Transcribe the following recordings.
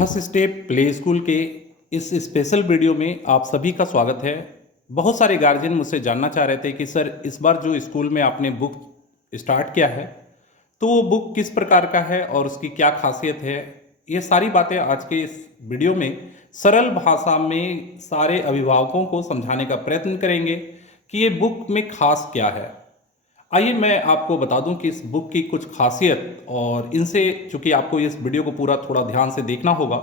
First step play school के इस special video में आप सभी का स्वागत है। बहुत सारे गार्जियन मुझसे जानना चाह रहे थे कि सर इस बार जो स्कूल में आपने बुक स्टार्ट किया है तो वो बुक किस प्रकार का है और उसकी क्या खासियत है। ये सारी बातें आज के इस वीडियो में सरल भाषा में सारे अभिभावकों को समझाने का प्रयत्न करेंगे कि ये बुक में खास क्या है। आइए मैं आपको बता दूं कि इस बुक की कुछ खासियत और इनसे, चूंकि आपको इस वीडियो को पूरा थोड़ा ध्यान से देखना होगा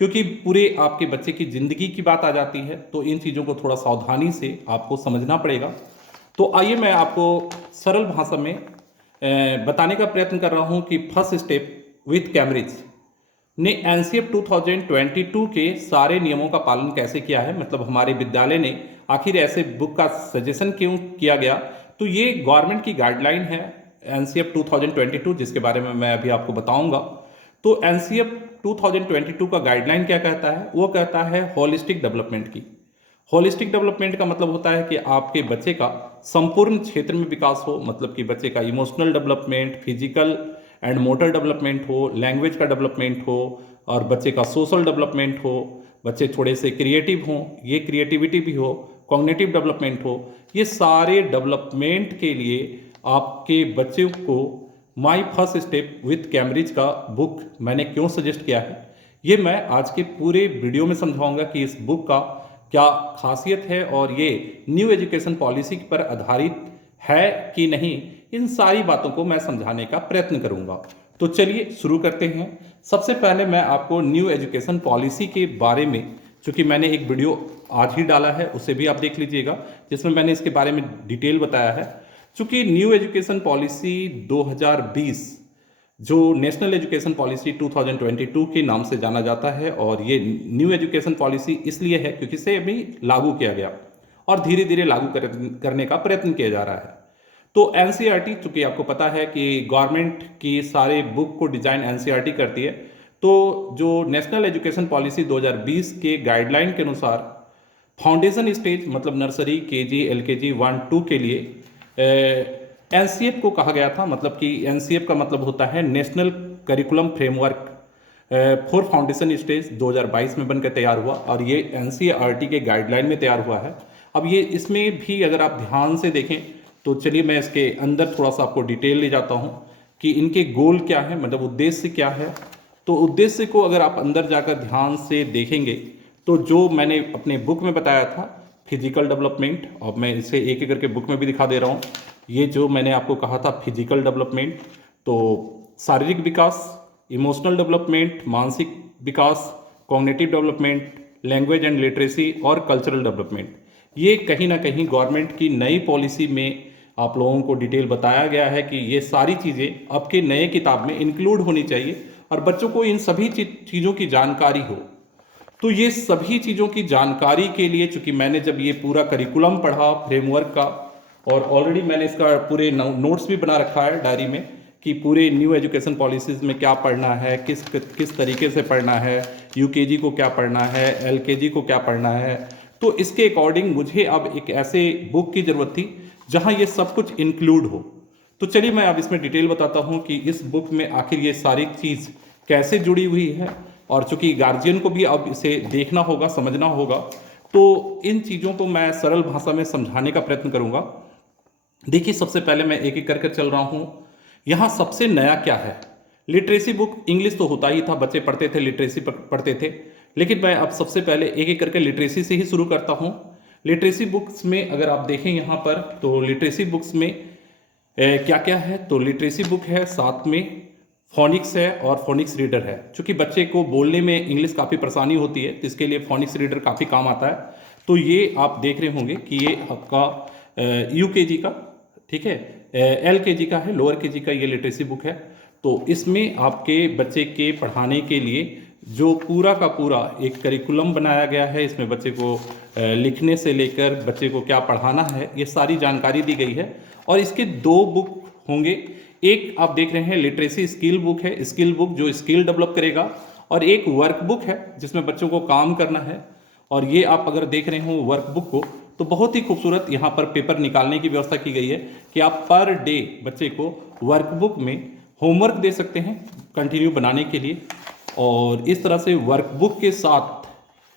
क्योंकि पूरे आपके बच्चे की ज़िंदगी की बात आ जाती है, तो इन चीज़ों को थोड़ा सावधानी से आपको समझना पड़ेगा। तो आइए मैं आपको सरल भाषा में बताने का प्रयत्न कर रहा हूं कि फर्स्ट स्टेप विथ कैम्ब्रिज ने एनसीएफ 2022 के सारे नियमों का पालन कैसे किया है, मतलब हमारे विद्यालय ने आखिर ऐसे बुक का सजेशन क्यों किया गया। तो ये गवर्नमेंट की गाइडलाइन है एनसीएफ 2022, जिसके बारे में मैं अभी आपको बताऊंगा। तो एनसीएफ 2022 का गाइडलाइन क्या कहता है? वो कहता है होलिस्टिक डेवलपमेंट की। होलिस्टिक डेवलपमेंट का मतलब होता है कि आपके बच्चे का संपूर्ण क्षेत्र में विकास हो, मतलब कि बच्चे का emotional development, physical and motor development हो, लैंग्वेज का डेवलपमेंट हो और बच्चे का सोशल डेवलपमेंट हो, बच्चे थोड़े से क्रिएटिव हों, ये क्रिएटिविटी भी हो, कॉग्निटिव डेवलपमेंट हो। ये सारे डेवलपमेंट के लिए आपके बच्चे को my first step with Cambridge का बुक मैंने क्यों सजेस्ट किया है, ये मैं आज के पूरे वीडियो में समझाऊंगा कि इस बुक का क्या खासियत है और ये न्यू एजुकेशन पॉलिसी पर आधारित है कि नहीं। इन सारी बातों को मैं समझाने का प्रयत्न करूंगा। तो चलिए शुरू करते हैं। सबसे पहले मैं आपको न्यू एजुकेशन पॉलिसी के बारे में, चूंकि मैंने एक वीडियो आज ही डाला है उसे भी आप देख लीजिएगा, जिसमें मैंने इसके बारे में डिटेल बताया है। चूंकि न्यू एजुकेशन पॉलिसी 2020 जो नेशनल एजुकेशन पॉलिसी 2022 के नाम से जाना जाता है, और ये न्यू एजुकेशन पॉलिसी इसलिए है क्योंकि इसे अभी लागू किया गया और धीरे धीरे लागू करने का प्रयत्न किया जा रहा है। तो एनसीईआरटी, चूंकि आपको पता है कि गवर्नमेंट की सारे बुक को डिजाइन एनसीईआरटी करती है, तो जो नेशनल एजुकेशन पॉलिसी 2020 के गाइडलाइन के अनुसार फाउंडेशन स्टेज, मतलब नर्सरी, केजी, एलकेजी 1-2 के लिए एनसीएफ को कहा गया था। मतलब कि एनसीएफ का मतलब होता है national curriculum framework for foundation stage, 2022 में बनकर तैयार हुआ और ये एनसीईआरटी के गाइडलाइन में तैयार हुआ है। अब ये इसमें भी अगर आप ध्यान से देखें तो चलिए मैं इसके अंदर थोड़ा सा आपको डिटेल ले जाता हूँ कि इनके गोल क्या है, मतलब उद्देश्य क्या है। तो उद्देश्य को अगर आप अंदर जाकर ध्यान से देखेंगे तो जो मैंने अपने बुक में बताया था फिजिकल डेवलपमेंट, और मैं इसे एक एक करके बुक में भी दिखा दे रहा हूँ। ये जो मैंने आपको कहा था फिजिकल डेवलपमेंट, तो शारीरिक विकास, इमोशनल डेवलपमेंट, मानसिक विकास, cognitive development, language and literacy और कल्चरल डेवलपमेंट, ये कहीं ना कहीं गवर्नमेंट की नई पॉलिसी में आप लोगों को डिटेल बताया गया है कि ये सारी चीज़ें आपके नए किताब में इंक्लूड होनी चाहिए और बच्चों को इन सभी चीज़ों की जानकारी हो। तो ये सभी चीज़ों की जानकारी के लिए, चूंकि मैंने जब ये पूरा करिकुलम पढ़ा फ्रेमवर्क का, और ऑलरेडी मैंने इसका पूरे नोट्स भी बना रखा है डायरी में कि पूरे न्यू एजुकेशन पॉलिसीज़ में क्या पढ़ना है, किस किस तरीके से पढ़ना है, यूकेजी को क्या पढ़ना है, एलकेजी को क्या पढ़ना है। तो इसके अकॉर्डिंग मुझे अब एक ऐसे बुक की ज़रूरत थी जहां ये सब कुछ इंक्लूड हो। तो चलिए मैं अब इसमें डिटेल बताता हूं कि इस बुक में आखिर ये सारी चीज़ कैसे जुड़ी हुई है, और चूंकि गार्जियन को भी अब इसे देखना होगा, समझना होगा, तो इन चीज़ों को मैं सरल भाषा में समझाने का प्रयत्न करूंगा। देखिए, सबसे पहले मैं एक एक करके चल रहा हूं। यहाँ सबसे नया क्या है? Literacy book. इंग्लिश तो होता ही था, बच्चे पढ़ते थे, लिटरेसी पढ़ते थे, लेकिन मैं अब सबसे पहले एक एक करके लिटरेसी से ही शुरू करता हूँ। लिटरेसी बुक्स में अगर आप देखें यहाँ पर, तो लिटरेसी बुक्स में क्या क्या है, तो लिटरेसी बुक है, साथ में फोनिक्स है और फोनिक्स रीडर है। चूंकि बच्चे को बोलने में इंग्लिश काफ़ी परेशानी होती है तो इसके लिए फोनिक्स रीडर काफ़ी काम आता है। तो ये आप देख रहे होंगे कि ये आपका यूकेजी का, ठीक है, एलकेजी का है, लोअर केजी का ये लिटरेसी बुक है। तो इसमें आपके बच्चे के पढ़ाने के लिए जो पूरा का पूरा एक करिकुलम बनाया गया है, इसमें बच्चे को लिखने से लेकर बच्चे को क्या पढ़ाना है ये सारी जानकारी दी गई है। और इसके 2 बुक होंगे। एक आप देख रहे हैं लिटरेसी स्किल बुक है, स्किल बुक जो स्किल डेवलप करेगा, और एक वर्क बुक है जिसमें बच्चों को काम करना है। और ये आप अगर देख रहे हो वर्क बुक को, तो बहुत ही खूबसूरत यहाँ पर पेपर निकालने की व्यवस्था की गई है कि आप पर डे बच्चे को वर्कबुक में होमवर्क दे सकते हैं कंटिन्यू बनाने के लिए। और इस तरह से वर्कबुक के साथ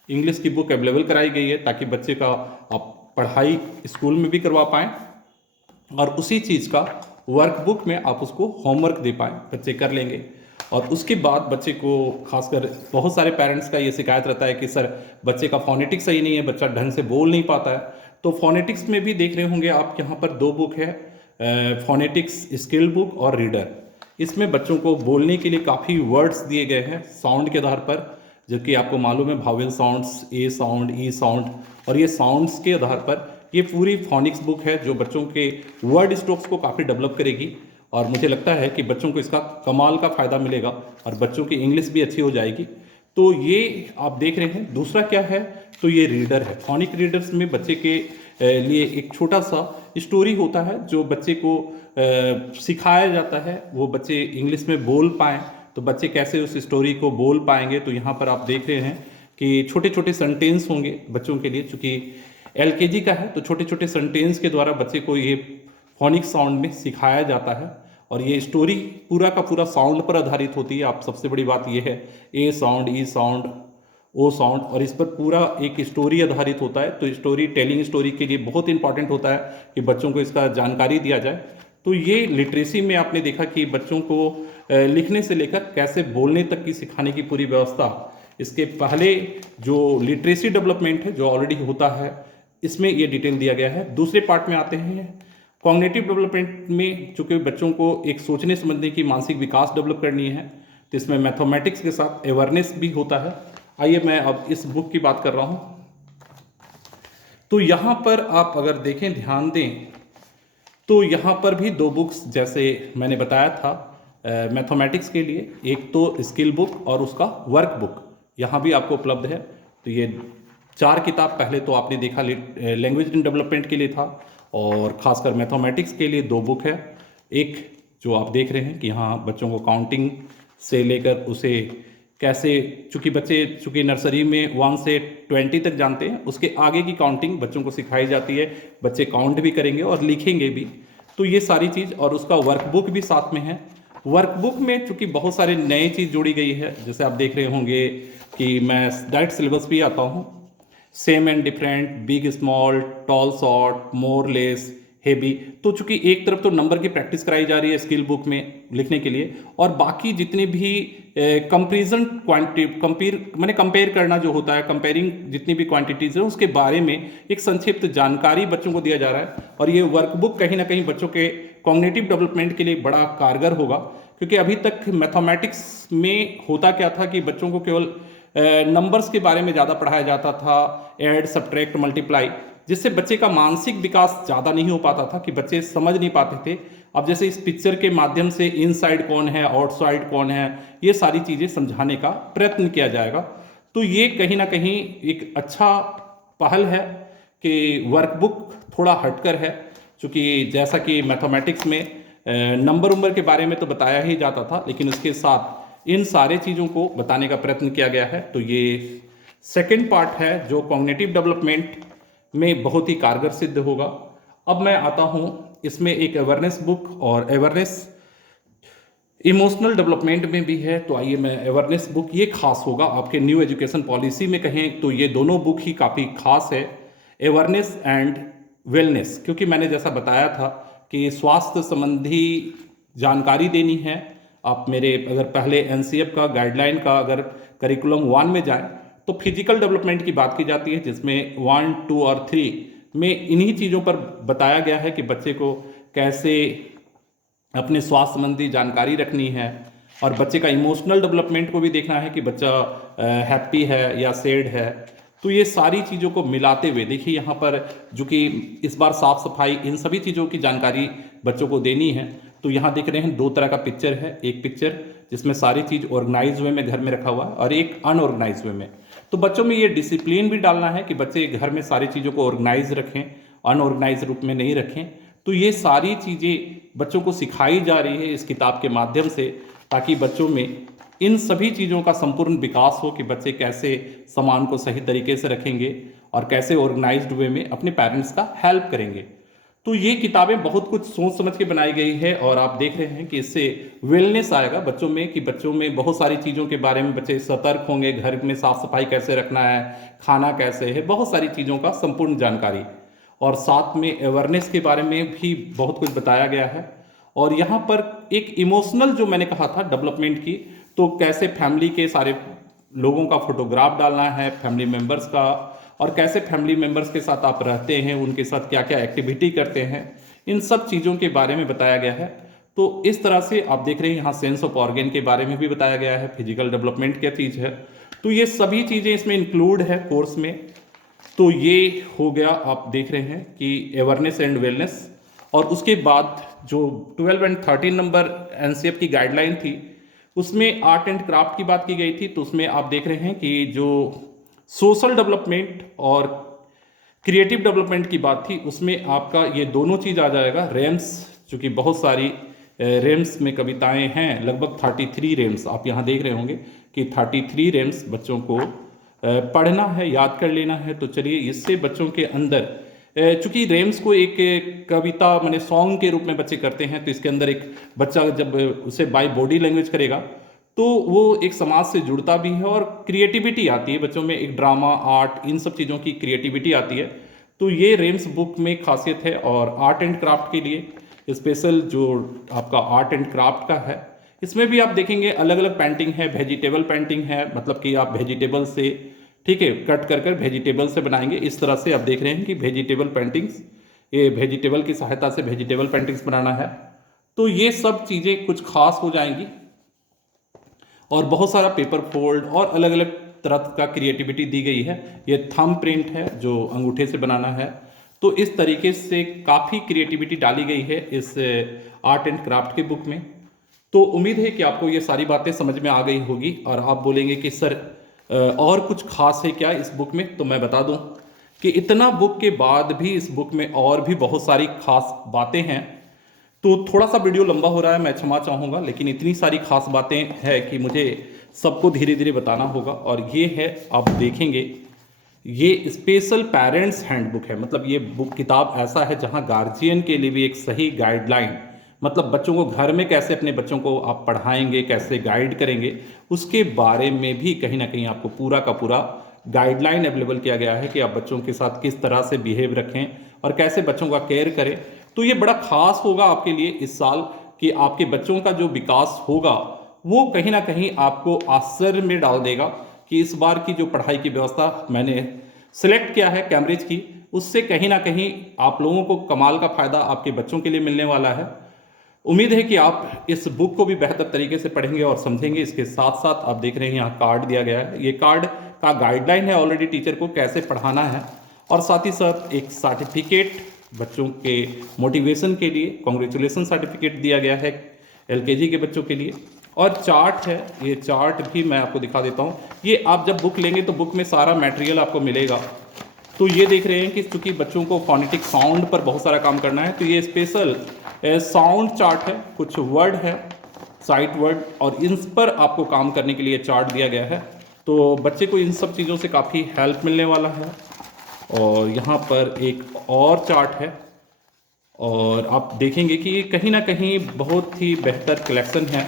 इंग्लिश की बुक अवेलेबल कराई गई है ताकि बच्चे का आप पढ़ाई स्कूल में भी करवा पाएँ और उसी चीज़ का वर्कबुक में आप उसको होमवर्क दे पाएँ, बच्चे कर लेंगे। और उसके बाद बच्चे को खासकर बहुत सारे पेरेंट्स का ये शिकायत रहता है कि सर बच्चे का फोनेटिक्स सही नहीं है, बच्चा ढंग से बोल नहीं पाता है। तो फोनेटिक्स में भी देख रहे होंगे आप, यहाँ पर 2 बुक है, फोनेटिक्स स्किल बुक और रीडर। इसमें बच्चों को बोलने के लिए काफ़ी वर्ड्स दिए गए हैं साउंड के आधार पर, जो कि आपको मालूम है भावेल साउंड्स, ए साउंड, ई साउंड, और ये साउंड्स के आधार पर ये पूरी फोनिक्स बुक है जो बच्चों के वर्ड स्ट्रोक्स को काफ़ी डेवलप करेगी। और मुझे लगता है कि बच्चों को इसका कमाल का फ़ायदा मिलेगा और बच्चों की इंग्लिश भी अच्छी हो जाएगी। तो ये आप देख रहे हैं। दूसरा क्या है, तो ये रीडर है। फोनिक रीडर्स में बच्चे के लिए एक छोटा सा स्टोरी होता है जो बच्चे को सिखाया जाता है, वो बच्चे इंग्लिश में बोल पाएँ तो बच्चे कैसे उस स्टोरी को बोल पाएंगे। तो यहाँ पर आप देख रहे हैं कि छोटे छोटे सेंटेंस होंगे बच्चों के लिए, चूँकि LKG का है तो छोटे छोटे सेंटेंस के द्वारा बच्चे को ये फोनिक साउंड में सिखाया जाता है। और ये स्टोरी पूरा का पूरा साउंड पर आधारित होती है। आप सबसे बड़ी बात ये है, ए साउंड, ई साउंड, ओ साउंड, और इस पर पूरा एक स्टोरी आधारित होता है। तो स्टोरी टेलिंग स्टोरी के लिए बहुत इंपॉर्टेंट होता है कि बच्चों को इसका जानकारी दिया जाए। तो ये लिटरेसी में आपने देखा कि बच्चों को लिखने से लेकर कैसे बोलने तक की सिखाने की पूरी व्यवस्था, इसके पहले जो लिटरेसी डेवलपमेंट है जो ऑलरेडी होता है, इसमें ये डिटेल दिया गया है। दूसरे पार्ट में आते हैं कॉग्निटिव डेवलपमेंट में, चूँकि बच्चों को एक सोचने समझने की मानसिक विकास डेवलप करनी है, तो इसमें मैथमेटिक्स के साथ अवेयरनेस भी होता है। आइए मैं अब इस बुक की बात कर रहा हूँ। तो यहाँ पर आप अगर देखें, ध्यान दें, तो यहाँ पर भी 2 बुक्स जैसे मैंने बताया था मैथमेटिक्स के लिए, एक तो स्किल बुक और उसका वर्क बुक यहाँ भी आपको उपलब्ध है। तो ये 4 किताब पहले तो आपने देखा लैंग्वेज डेवलपमेंट के लिए था, और ख़ासकर मैथमेटिक्स के लिए 2 बुक है। एक जो आप देख रहे हैं कि यहाँ बच्चों को काउंटिंग से लेकर उसे कैसे, चूँकि नर्सरी में 1 से 20 तक जानते हैं, उसके आगे की काउंटिंग बच्चों को सिखाई जाती है। बच्चे काउंट भी करेंगे और लिखेंगे भी। तो ये सारी चीज़, और उसका वर्कबुक भी साथ में है। वर्कबुक में चूँकि बहुत सारे नए चीज़ जोड़ी गई है, जैसे आप देख रहे होंगे कि मैं डायरेक्ट सिलेबस भी आता हूँ, same and different, big small, tall short, more less, heavy. तो चूंकि एक तरफ तो नंबर की प्रैक्टिस कराई जा रही है स्किल बुक में लिखने के लिए, और बाकी जितने भी कंपेरिजन कंपेयर करना जो होता है, कंपेयरिंग जितनी भी क्वांटिटीज है उसके बारे में एक संक्षिप्त जानकारी बच्चों को दिया जा रहा है। और ये वर्कबुक कहीं ना कहीं बच्चों के कॉग्निटिव डेवलपमेंट के लिए बड़ा कारगर होगा, क्योंकि अभी तक मैथमेटिक्स में होता क्या था कि बच्चों को केवल नंबर्स के बारे में ज़्यादा पढ़ाया जाता था, ऐड, सब्ट्रैक्ट, मल्टीप्लाई, जिससे बच्चे का मानसिक विकास ज़्यादा नहीं हो पाता था, कि बच्चे समझ नहीं पाते थे। अब जैसे इस पिक्चर के माध्यम से इनसाइड कौन है, आउटसाइड कौन है, ये सारी चीज़ें समझाने का प्रयत्न किया जाएगा। तो ये कहीं ना कहीं एक अच्छा पहल है कि वर्कबुक थोड़ा हटकर है, क्योंकि जैसा कि मैथमेटिक्स में नंबर के बारे में तो बताया ही जाता था, लेकिन उसके साथ इन सारे चीज़ों को बताने का प्रयत्न किया गया है। तो ये सेकंड पार्ट है जो कॉग्निटिव डेवलपमेंट में बहुत ही कारगर सिद्ध होगा। अब मैं आता हूँ इसमें एक अवेयरनेस बुक, और अवेयरनेस इमोशनल डेवलपमेंट में भी है। तो आइए मैं अवेयरनेस बुक, ये खास होगा आपके न्यू एजुकेशन पॉलिसी में कहें तो ये दोनों बुक ही काफ़ी खास है, अवेयरनेस एंड वेलनेस। क्योंकि मैंने जैसा बताया था कि स्वास्थ्य संबंधी जानकारी देनी है। आप मेरे अगर पहले NCF का गाइडलाइन का अगर करिकुलम 1 में जाएं तो फिजिकल डेवलपमेंट की बात की जाती है, जिसमें 1, 2 और 3 में इन्हीं चीज़ों पर बताया गया है कि बच्चे को कैसे अपने स्वास्थ्य संबंधी जानकारी रखनी है, और बच्चे का इमोशनल डेवलपमेंट को भी देखना है कि बच्चा हैप्पी है या सैड है। तो ये सारी चीज़ों को मिलाते हुए देखिए यहाँ पर, जो कि इस बार साफ सफाई, इन सभी चीज़ों की जानकारी बच्चों को देनी है। तो यहाँ देख रहे हैं 2 तरह का पिक्चर है, एक पिक्चर जिसमें सारी चीज़ ऑर्गेनाइज वे में घर में रखा हुआ है, और एक अनऑर्गेनाइज वे में। तो बच्चों में ये डिसिप्लिन भी डालना है कि बच्चे घर में सारी चीज़ों को ऑर्गेनाइज रखें, अनऑर्गेनाइज रूप में नहीं रखें। तो ये सारी चीज़ें बच्चों को सिखाई जा रही है इस किताब के माध्यम से, ताकि बच्चों में इन सभी चीज़ों का संपूर्ण विकास हो कि बच्चे कैसे सामान को सही तरीके से रखेंगे और कैसे ऑर्गेनाइज्ड वे में अपने पेरेंट्स का हेल्प करेंगे। तो ये किताबें बहुत कुछ सोच समझ के बनाई गई है और आप देख रहे हैं कि इससे वेलनेस आएगा बच्चों में, कि बच्चों में बहुत सारी चीज़ों के बारे में बच्चे सतर्क होंगे, घर में साफ सफाई कैसे रखना है, खाना कैसे है, बहुत सारी चीज़ों का संपूर्ण जानकारी, और साथ में अवेयरनेस के बारे में भी बहुत कुछ बताया गया है। और यहाँ पर एक इमोशनल जो मैंने कहा था डेवलपमेंट की, तो कैसे फैमिली के सारे लोगों का फोटोग्राफ डालना है, फैमिली मेंबर्स का, और कैसे फैमिली मेंबर्स के साथ आप रहते हैं, उनके साथ क्या क्या एक्टिविटी करते हैं, इन सब चीज़ों के बारे में बताया गया है। तो इस तरह से आप देख रहे हैं यहाँ सेंस ऑफ ऑर्गन के बारे में भी बताया गया है, फिजिकल डेवलपमेंट क्या चीज़ है, तो ये सभी चीज़ें इसमें इंक्लूड है कोर्स में। तो ये हो गया, आप देख रहे हैं कि अवेयरनेस एंड वेलनेस। और उसके बाद जो 12 एंड 13 नंबर एनसीएफ की गाइडलाइन थी, उसमें आर्ट एंड क्राफ्ट की बात की गई थी। तो उसमें आप देख रहे हैं कि जो सोशल डेवलपमेंट और क्रिएटिव डेवलपमेंट की बात थी, उसमें आपका ये दोनों चीज़ आ जाएगा। रेम्स, चूँकि बहुत सारी रेम्स में कविताएं हैं, लगभग 33 रेम्स आप यहाँ देख रहे होंगे कि 33 रेम्स बच्चों को पढ़ना है, याद कर लेना है। तो चलिए, इससे बच्चों के अंदर, चूंकि रेम्स को एक कविता माने सॉन्ग के रूप में बच्चे करते हैं, तो इसके अंदर एक बच्चा जब उसे बाय बॉडी लैंग्वेज करेगा तो वो एक समाज से जुड़ता भी है और क्रिएटिविटी आती है बच्चों में, एक ड्रामा, आर्ट, इन सब चीज़ों की क्रिएटिविटी आती है। तो ये रेम्स बुक में खासियत है। और आर्ट एंड क्राफ्ट के लिए स्पेशल जो आपका आर्ट एंड क्राफ्ट का है, इसमें भी आप देखेंगे अलग अलग पेंटिंग है। वेजिटेबल पेंटिंग है, मतलब कि आप वेजिटेबल से, ठीक है, कट कर वेजिटेबल से बनाएंगे। इस तरह से आप देख रहे हैं कि वेजिटेबल पेंटिंग्स, ये वेजिटेबल की सहायता से वेजिटेबल पेंटिंग्स बनाना है। तो ये सब चीज़ें कुछ खास हो जाएंगी। और बहुत सारा पेपर फोल्ड और अलग अलग तरह का क्रिएटिविटी दी गई है। ये थंब प्रिंट है जो अंगूठे से बनाना है। तो इस तरीके से काफ़ी क्रिएटिविटी डाली गई है इस आर्ट एंड क्राफ्ट के बुक में। तो उम्मीद है कि आपको ये सारी बातें समझ में आ गई होगी और आप बोलेंगे कि सर और कुछ खास है क्या इस बुक में। तो मैं बता दूं कि इतना बुक के बाद भी इस बुक में और भी बहुत सारी खास बातें हैं। तो थोड़ा सा वीडियो लंबा हो रहा है, मैं क्षमा चाहूँगा, लेकिन इतनी सारी खास बातें हैं कि मुझे सबको धीरे धीरे बताना होगा। और ये है, आप देखेंगे, ये स्पेशल पेरेंट्स हैंडबुक है। मतलब ये बुक किताब ऐसा है जहाँ गार्जियन के लिए भी एक सही गाइडलाइन, मतलब बच्चों को घर में कैसे अपने बच्चों को आप पढ़ाएंगे, कैसे गाइड करेंगे, उसके बारे में भी कहीं ना कहीं आपको पूरा का पूरा गाइडलाइन अवेलेबल किया गया है कि आप बच्चों के साथ किस तरह से बिहेव रखें और कैसे बच्चों का केयर करें। तो ये बड़ा खास होगा आपके लिए इस साल कि आपके बच्चों का जो विकास होगा वो कहीं ना कहीं आपको आश्चर्य में डाल देगा कि इस बार की जो पढ़ाई की व्यवस्था मैंने सिलेक्ट किया है कैम्ब्रिज की, उससे कहीं ना कहीं आप लोगों को कमाल का फायदा आपके बच्चों के लिए मिलने वाला है। उम्मीद है कि आप इस बुक को भी बेहतर तरीके से पढ़ेंगे और समझेंगे। इसके साथ साथ आप देख रहे हैं यहाँ कार्ड दिया गया है। ये कार्ड का गाइडलाइन है ऑलरेडी टीचर को कैसे पढ़ाना है, और साथ ही साथ एक सर्टिफिकेट बच्चों के मोटिवेशन के लिए, कॉन्ग्रेचुलेसन सर्टिफिकेट दिया गया है एलकेजी के बच्चों के लिए। और चार्ट है, ये चार्ट भी मैं आपको दिखा देता हूँ। ये आप जब बुक लेंगे तो बुक में सारा मटेरियल आपको मिलेगा। तो ये देख रहे हैं कि चूंकि बच्चों को फोनेटिक साउंड पर बहुत सारा काम करना है, तो ये स्पेशल साउंड चार्ट है। कुछ वर्ड है, साइट वर्ड, और इन पर आपको काम करने के लिए चार्ट दिया गया है। तो बच्चे को इन सब चीज़ों से काफ़ी हेल्प मिलने वाला है। और यहाँ पर एक और चार्ट है, और आप देखेंगे कि ये कहीं ना कहीं बहुत ही बेहतर कलेक्शन है।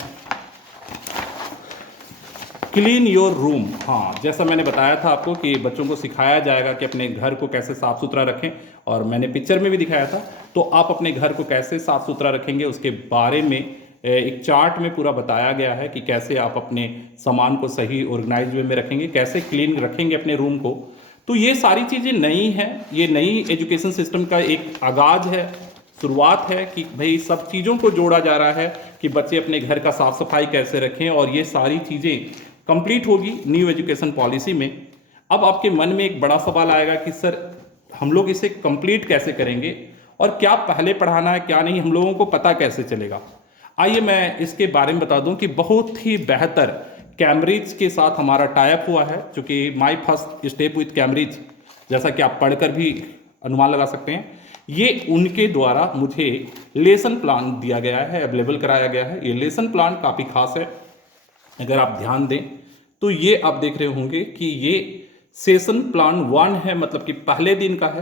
क्लीन योर रूम, हाँ, जैसा मैंने बताया था आपको कि बच्चों को सिखाया जाएगा कि अपने घर को कैसे साफ़ सुथरा रखें, और मैंने पिक्चर में भी दिखाया था। तो आप अपने घर को कैसे साफ़ सुथरा रखेंगे उसके बारे में एक चार्ट में पूरा बताया गया है कि कैसे आप अपने सामान को सही ऑर्गेनाइज वे में रखेंगे, कैसे क्लीन रखेंगे अपने रूम को। तो ये सारी चीज़ें नई हैं, ये नई एजुकेशन सिस्टम का एक आगाज़ है, शुरुआत है कि भाई सब चीज़ों को जोड़ा जा रहा है कि बच्चे अपने घर का साफ सफाई कैसे रखें, और ये सारी चीज़ें कंप्लीट होगी न्यू एजुकेशन पॉलिसी में। अब आपके मन में एक बड़ा सवाल आएगा कि सर हम लोग इसे कंप्लीट कैसे करेंगे, और क्या पहले पढ़ाना है क्या नहीं, हम लोगों को पता कैसे चलेगा। आइए मैं इसके बारे में बता दूं कि बहुत ही बेहतर कैम्ब्रिज के साथ हमारा टाइप हुआ है, चूँकि my first step with Cambridge, जैसा कि आप पढ़कर भी अनुमान लगा सकते हैं। ये उनके द्वारा मुझे लेसन प्लान दिया गया है, अवेलेबल कराया गया है। ये लेसन प्लान काफ़ी खास है, अगर आप ध्यान दें तो ये आप देख रहे होंगे कि ये सेशन प्लान 1 है, मतलब कि पहले दिन का है।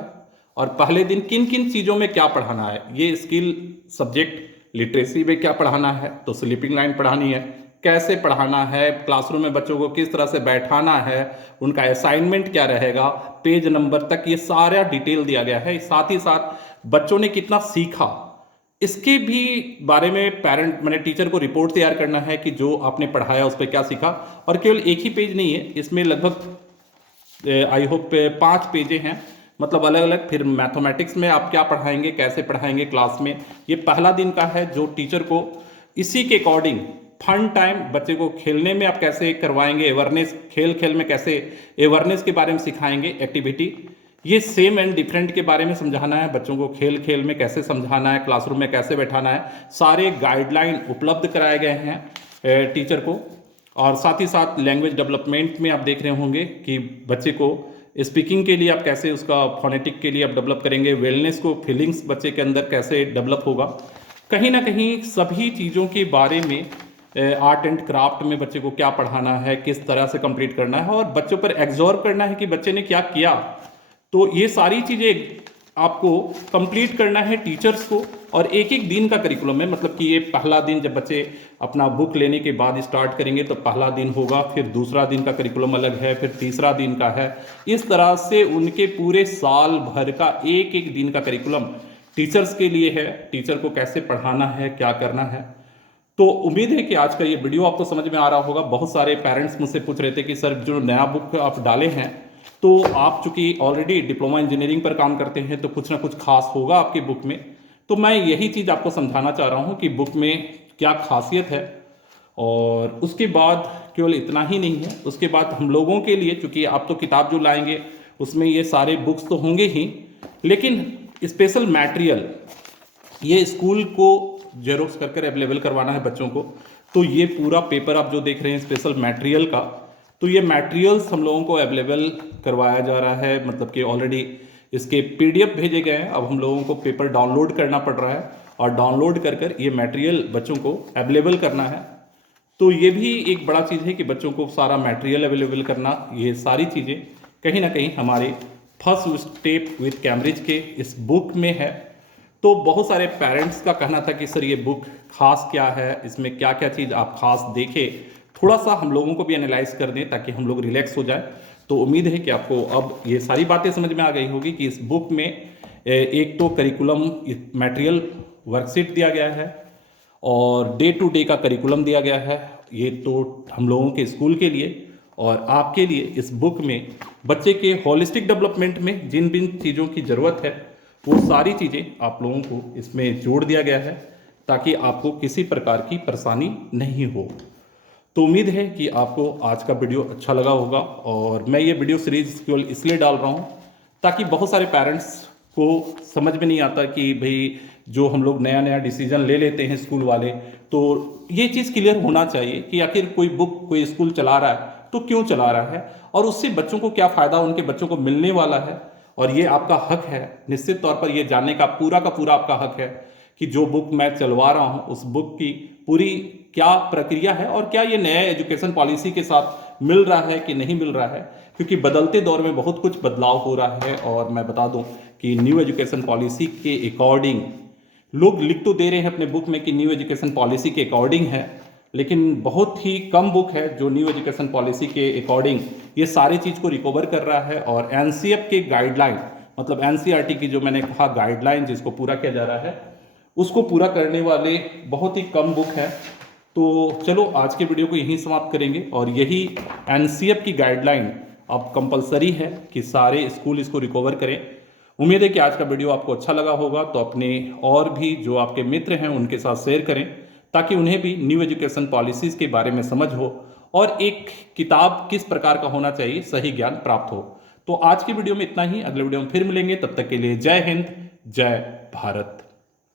और पहले दिन किन किन चीज़ों में क्या पढ़ाना है। ये स्किल सब्जेक्ट लिटरेसी में क्या पढ़ाना है, तो स्लीपिंग लाइन पढ़ानी है, कैसे पढ़ाना है, क्लासरूम में बच्चों को किस तरह से बैठाना है, उनका असाइनमेंट क्या रहेगा, पेज नंबर तक ये सारा डिटेल दिया गया है। साथ ही साथ बच्चों ने कितना सीखा इसके भी बारे में पेरेंट मैंने टीचर को रिपोर्ट तैयार करना है कि जो आपने पढ़ाया उस पर क्या सीखा। और केवल एक ही पेज नहीं है, इसमें लगभग आई होप 5 पेजें हैं, मतलब अलग अलग। फिर मैथमेटिक्स में आप क्या पढ़ाएंगे, कैसे पढ़ाएंगे क्लास में, ये पहला दिन का है जो टीचर को इसी के अकॉर्डिंग फन टाइम बच्चे को खेलने में आप कैसे करवाएंगे, अवेयरनेस खेल खेल में कैसे अवेयरनेस के बारे में सिखाएंगे एक्टिविटी, ये सेम एंड डिफरेंट के बारे में समझाना है बच्चों को, खेल खेल में कैसे समझाना है, क्लासरूम में कैसे बैठाना है, सारे गाइडलाइन उपलब्ध कराए गए हैं टीचर को। और साथ ही साथ लैंग्वेज डेवलपमेंट में आप देख रहे होंगे कि बच्चे को स्पीकिंग के लिए आप कैसे उसका फोनेटिक के लिए आप डेवलप करेंगे, वेलनेस को फीलिंग्स बच्चे के अंदर कैसे डेवलप होगा। कहीं ना कहीं सभी चीज़ों के बारे में आर्ट एंड क्राफ्ट में बच्चे को क्या पढ़ाना है, किस तरह से कंप्लीट करना है और बच्चों पर एब्जॉर्व करना है कि बच्चे ने क्या किया। तो ये सारी चीज़ें आपको कंप्लीट करना है टीचर्स को। और एक एक दिन का करिकुलम है, मतलब कि ये पहला दिन जब बच्चे अपना बुक लेने के बाद स्टार्ट करेंगे तो पहला दिन होगा, फिर दूसरा दिन का करिकुलम अलग है, फिर तीसरा दिन का है। इस तरह से उनके पूरे साल भर का एक एक दिन का करिकुलम टीचर्स के लिए है, टीचर को कैसे पढ़ाना है, क्या करना है। तो उम्मीद है कि आज का ये वीडियो आपको समझ में आ रहा होगा। बहुत सारे पेरेंट्स मुझसे पूछ रहे थे कि सर जो नया बुक आप डाले हैं तो आप चूंकि ऑलरेडी डिप्लोमा इंजीनियरिंग पर काम करते हैं तो कुछ ना कुछ खास होगा आपकी बुक में। तो मैं यही चीज़ आपको समझाना चाह रहा हूँ कि बुक में क्या खासियत है। और उसके बाद केवल इतना ही नहीं है, उसके बाद हम लोगों के लिए, चूँकि आप तो किताब जो लाएंगे उसमें ये सारे बुक्स तो होंगे ही, लेकिन स्पेशल मटेरियल ये स्कूल को जेरोक्स कर अवेलेबल करवाना है बच्चों को। तो ये पूरा पेपर आप जो देख रहे हैं स्पेशल मटेरियल का, तो ये मटेरियल्स हम लोगों को अवेलेबल करवाया जा रहा है, मतलब कि ऑलरेडी इसके पीडीएफ भेजे गए हैं। अब हम लोगों को पेपर डाउनलोड करना पड़ रहा है और डाउनलोड कर ये मटेरियल बच्चों को अवेलेबल करना है। तो ये भी एक बड़ा चीज़ है कि बच्चों को सारा मटेरियल अवेलेबल करना। ये सारी चीज़ें कहीं ना कहीं हमारे फर्स्ट स्टेप विथ कैम्ब्रिज के इस बुक में है। तो बहुत सारे पेरेंट्स का कहना था कि सर ये बुक खास क्या है, इसमें क्या क्या चीज़ आप खास देखें, थोड़ा सा हम लोगों को भी एनालाइज कर दें ताकि हम लोग रिलैक्स हो जाए। तो उम्मीद है कि आपको अब ये सारी बातें समझ में आ गई होगी कि इस बुक में एक तो करिकुलम मटेरियल वर्कशीट दिया गया है और डे टू डे का करिकुलम दिया गया है। ये तो हम लोगों के स्कूल के लिए और आपके लिए इस बुक में बच्चे के होलिस्टिक डेवलपमेंट में जिन जिन चीज़ों की ज़रूरत है वो सारी चीज़ें आप लोगों को इसमें जोड़ दिया गया है ताकि आपको किसी प्रकार की परेशानी नहीं हो। तो उम्मीद है कि आपको आज का वीडियो अच्छा लगा होगा। और मैं ये वीडियो सीरीज केवल इसलिए डाल रहा हूँ ताकि बहुत सारे पेरेंट्स को समझ में नहीं आता कि भाई जो हम लोग नया नया डिसीजन ले लेते हैं स्कूल वाले, तो ये चीज़ क्लियर होना चाहिए कि आखिर कोई बुक कोई स्कूल चला रहा है तो क्यों चला रहा है और उससे बच्चों को क्या फ़ायदा उनके बच्चों को मिलने वाला है। और ये आपका हक है, निश्चित तौर पर ये जानने का पूरा आपका हक है कि जो बुक मैं चलवा रहा हूँ उस बुक की पूरी क्या प्रक्रिया है और क्या ये नया एजुकेशन पॉलिसी के साथ मिल रहा है कि नहीं मिल रहा है। क्योंकि बदलते दौर में बहुत कुछ बदलाव हो रहा है। और मैं बता दूं कि न्यू एजुकेशन पॉलिसी के अकॉर्डिंग लोग लिख तो दे रहे हैं अपने बुक में कि न्यू एजुकेशन पॉलिसी के अकॉर्डिंग है, लेकिन बहुत ही कम बुक है जो न्यू एजुकेशन पॉलिसी के अकॉर्डिंग ये सारी चीज़ को रिकवर कर रहा है। और एनसीएफ के गाइडलाइन, मतलब एनसीईआरटी की जो मैंने कहा गाइडलाइन जिसको पूरा किया जा रहा है, उसको पूरा करने वाले बहुत ही कम बुक है। तो चलो आज के वीडियो को यहीं समाप्त करेंगे। और यही एनसीएफ की गाइडलाइन अब कंपलसरी है कि सारे स्कूल इसको रिकवर करें। उम्मीद है कि आज का वीडियो आपको अच्छा लगा होगा, तो अपने और भी जो आपके मित्र हैं उनके साथ शेयर करें ताकि उन्हें भी न्यू एजुकेशन पॉलिसीज़ के बारे में समझ हो और एक किताब किस प्रकार का होना चाहिए सही ज्ञान प्राप्त हो। तो आज की वीडियो में इतना ही, अगले वीडियो में फिर मिलेंगे, तब तक के लिए जय हिंद, जय भारत।